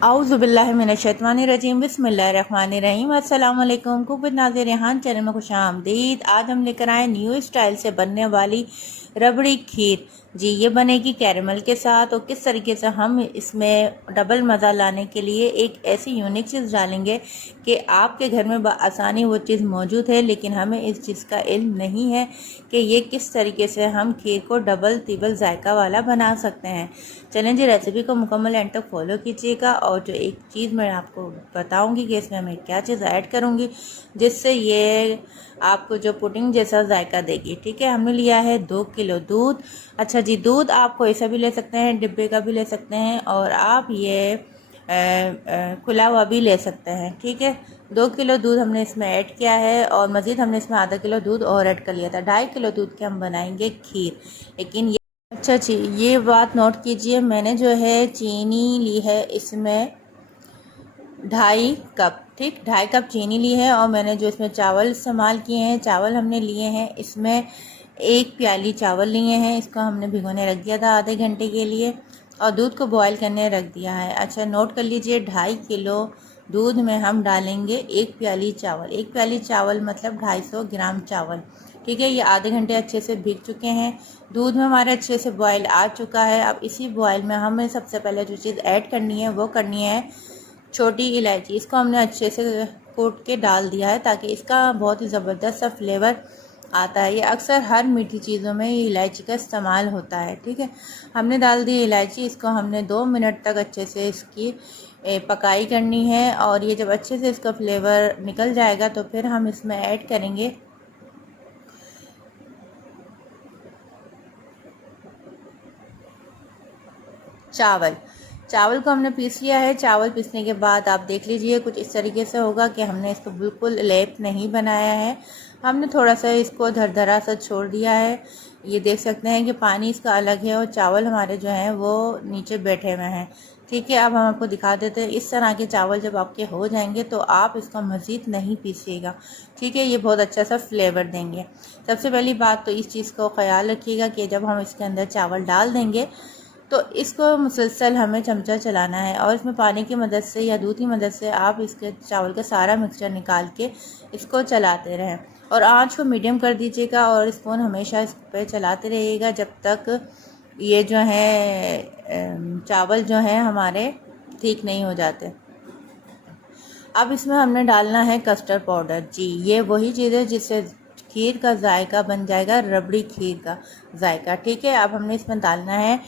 आउज़ुबिल्लाहिमिनश्शैतानिर्रजीम बिस्मिल्लाहिर्रहमानिर्रहीम अस्सलाम वालेकुम। Cook with Nazir Rehan channel में खुश आमदीद। आज हम लेकर आए न्यू स्टाइल से बनने वाली रबड़ी खीर। जी ये बनेगी कैरमल के साथ। और किस तरीके से हम इसमें डबल मज़ा लाने के लिए एक ऐसी यूनिक चीज़ डालेंगे कि आपके घर में आसानी वो चीज़ मौजूद है, लेकिन हमें इस चीज़ का इल्म नहीं है कि ये किस तरीके से हम खीर को डबल तिबल जायका वाला बना सकते हैं। चलें जी, रेसिपी को मुकम्मल एंड तक फॉलो कीजिएगा। और जो एक चीज़ मैं आपको बताऊंगी कि इसमें मैं क्या चीज़ ऐड करूंगी जिससे ये आपको जो पुडिंग जैसा जायका देगी। ठीक है, हमने लिया है 2 किलो दूध। अच्छा जी, दूध आप कोई सा भी ले सकते हैं, डिब्बे का भी ले सकते हैं, और आप ये खुला हुआ भी ले सकते हैं। ठीक है, 2 किलो दूध हमने इसमें ऐड किया है और मज़ीद हमने इसमें आधा किलो दूध और ऐड कर लिया था। 2.5 किलो दूध के हम बनाएंगे खीर। लेकिन ये अच्छा जी, ये बात नोट कीजिए, मैंने जो है चीनी ली है इसमें 2.5 कप। ठीक, 2.5 कप चीनी ली है। और मैंने जो इसमें चावल इस्तेमाल किए हैं, चावल हमने लिए हैं इसमें 1 प्याली चावल लिए हैं। इसको हमने भिगोने रख दिया था आधे घंटे के लिए और दूध को बॉईल करने रख दिया है। अच्छा, नोट कर लीजिए, 2.5 किलो दूध में हम डालेंगे 1 प्याली चावल। 1 प्याली चावल मतलब 250 ग्राम चावल। ठीक है, ये आधे घंटे अच्छे से भीग चुके हैं, दूध में हमारे अच्छे से बॉयल आ चुका है। अब इसी बॉयल में हमें सबसे पहले जो चीज़ ऐड करनी है वो करनी है छोटी इलायची। इसको हमने अच्छे से कूट के डाल दिया है ताकि इसका बहुत ही ज़बरदस्त सा फ्लेवर आता है। ये अक्सर हर मीठी चीज़ों में इलायची का इस्तेमाल होता है। ठीक है, हमने डाल दी इलायची। इसको हमने 2 मिनट तक अच्छे से इसकी पकाई करनी है। और ये जब अच्छे से इसका फ्लेवर निकल जाएगा तो फिर हम इसमें ऐड करेंगे चावल। चावल को हमने पीस लिया है। चावल पीसने के बाद आप देख लीजिए कुछ इस तरीके से होगा कि हमने इसको बिल्कुल लेप नहीं बनाया है, हमने थोड़ा सा इसको धरधरा सा छोड़ दिया है। ये देख सकते हैं कि पानी इसका अलग है और चावल हमारे जो हैं वो नीचे बैठे हुए हैं। ठीक है, अब हम आपको दिखा देते हैं। इस तरह के चावल जब आपके हो जाएंगे तो आप इसको मज़ीद नहीं पीसिएगा। ठीक है, ये बहुत अच्छा सा फ्लेवर देंगे। सबसे पहली बात तो इस चीज़ को ख्याल रखिएगा कि जब हम इसके अंदर चावल डाल देंगे तो इसको मुसलसल हमें चमचा चलाना है और इसमें पानी की मदद से या दूध की मदद से आप इसके चावल का सारा मिक्सचर निकाल के इसको चलाते रहें। और आंच को मीडियम कर दीजिएगा और स्पून हमेशा इस पर चलाते रहिएगा जब तक ये जो है चावल जो है हमारे ठीक नहीं हो जाते। अब इसमें हमने डालना है कस्टर्ड पाउडर। जी ये वही चीज़ है जिससे खीर का जायका बन जाएगा, रबड़ी खीर का जायका। ठीक है, अब हमने इसमें डालना है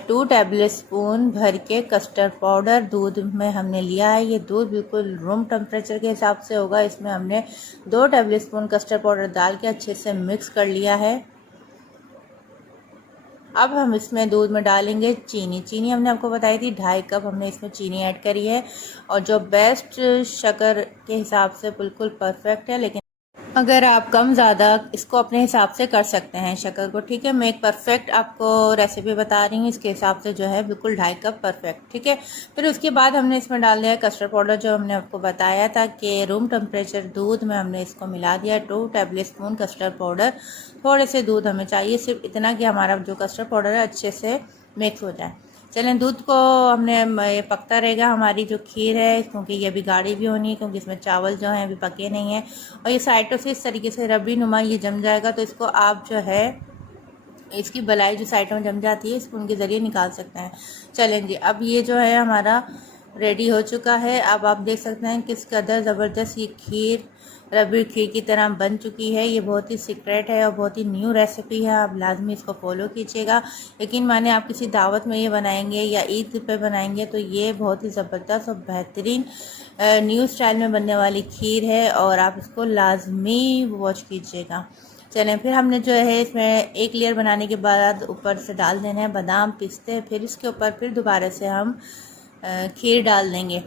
2 टेबल स्पून भर के कस्टर्ड पाउडर। दूध में हमने लिया है, ये दूध बिल्कुल रूम टेम्परेचर के हिसाब से होगा। इसमें हमने 2 टेबल स्पून कस्टर्ड पाउडर डाल के अच्छे से मिक्स कर लिया है। अब हम इसमें दूध में डालेंगे चीनी। चीनी हमने आपको बताई थी 2.5 कप हमने इसमें चीनी ऐड करी है और जो बेस्ट शक्कर के हिसाब से बिल्कुल परफेक्ट है। लेकिन अगर आप कम ज़्यादा इसको अपने हिसाब से कर सकते हैं शक्कर को। ठीक है, मैं एक परफेक्ट आपको रेसिपी बता रही हूँ, इसके हिसाब से जो है बिल्कुल 2.5 कप परफेक्ट। ठीक है, फिर उसके बाद हमने इसमें डाल दिया कस्टर्ड पाउडर जो हमने आपको बताया था कि रूम टेम्परेचर दूध में हमने इसको मिला दिया 2 टेबल स्पून कस्टर्ड पाउडर। थोड़े से दूध हमें चाहिए, सिर्फ इतना कि हमारा जो कस्टर्ड पाउडर है अच्छे से मिक्स हो जाए। चलें, दूध को हमने ये पकता रहेगा हमारी जो खीर है, क्योंकि ये अभी गाढ़ी भी होनी है क्योंकि इसमें चावल जो हैं अभी पके नहीं हैं। और ये साइडों से इस तरीके से रबड़ी नुमा ये जम जाएगा तो इसको आप जो है इसकी बलाई जो साइडों में जम जाती है स्पून के ज़रिए निकाल सकते हैं। चलें जी, अब ये जो है हमारा रेडी हो चुका है। अब आप देख सकते हैं किस कदर ज़बरदस्त ये खीर रबड़ी खीर की तरह बन चुकी है। ये बहुत ही सीक्रेट है और बहुत ही न्यू रेसिपी है, आप लाजमी इसको फॉलो कीजिएगा। यकीन माने, आप किसी दावत में ये बनाएंगे या ईद पे बनाएंगे तो ये बहुत ही ज़बरदस्त और बेहतरीन न्यू स्टाइल में बनने वाली खीर है और आप इसको लाजमी वॉच कीजिएगा। चलें, फिर हमने जो है इसमें एक लेयर बनाने के बाद ऊपर से डाल देना है बादाम पिस्ते। फिर इसके ऊपर फिर दोबारा से हम खीर डाल देंगे।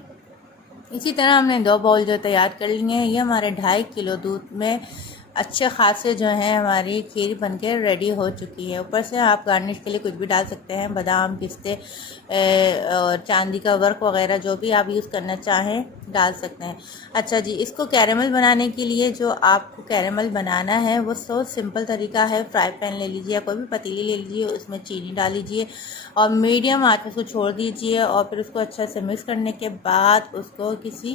इसी तरह हमने 2 बाउल जो तैयार कर लिए हैं। ये हमारे 2.5 किलो दूध में अच्छे खासे जो है हमारी खीर बनके रेडी हो चुकी है। ऊपर से आप गार्निश के लिए कुछ भी डाल सकते हैं, बादाम पिस्ते और चांदी का वर्क वगैरह जो भी आप यूज़ करना चाहें डाल सकते हैं। अच्छा जी, इसको कैरेमल बनाने के लिए जो आपको कैरेमल बनाना है वो so सिंपल तरीका है। फ्राई पैन ले लीजिए या कोई भी पतीली ले लीजिए, उसमें चीनी डाल लीजिए और मीडियम आंच पे उसको छोड़ दीजिए और फिर उसको अच्छे से मिक्स करने के बाद उसको किसी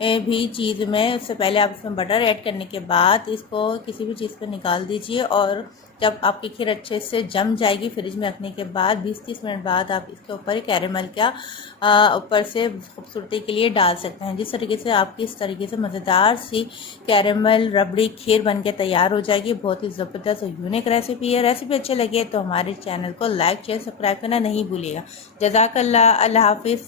भी चीज़ में, उससे पहले आप इसमें बटर ऐड करने के बाद इसको किसी भी चीज़ पे निकाल दीजिए और जब आपकी खीर अच्छे से जम जाएगी फ्रिज में रखने के बाद 20-30 मिनट बाद आप इसके ऊपर कैरेमल का ऊपर से खूबसूरती के लिए डाल सकते हैं। जिस तरीके से आपकी इस तरीके से मज़ेदार सी कैरेमल रबड़ी खीर बनके तैयार हो जाएगी। बहुत ही ज़बरदस्त और यूनिक रेसिपी है। रेसिपी अच्छी लगे तो हमारे चैनल को लाइक शेयर सब्सक्राइब करना नहीं भूलिएगा। जज़ाकल्लाह, अल्लाह हाफिज़।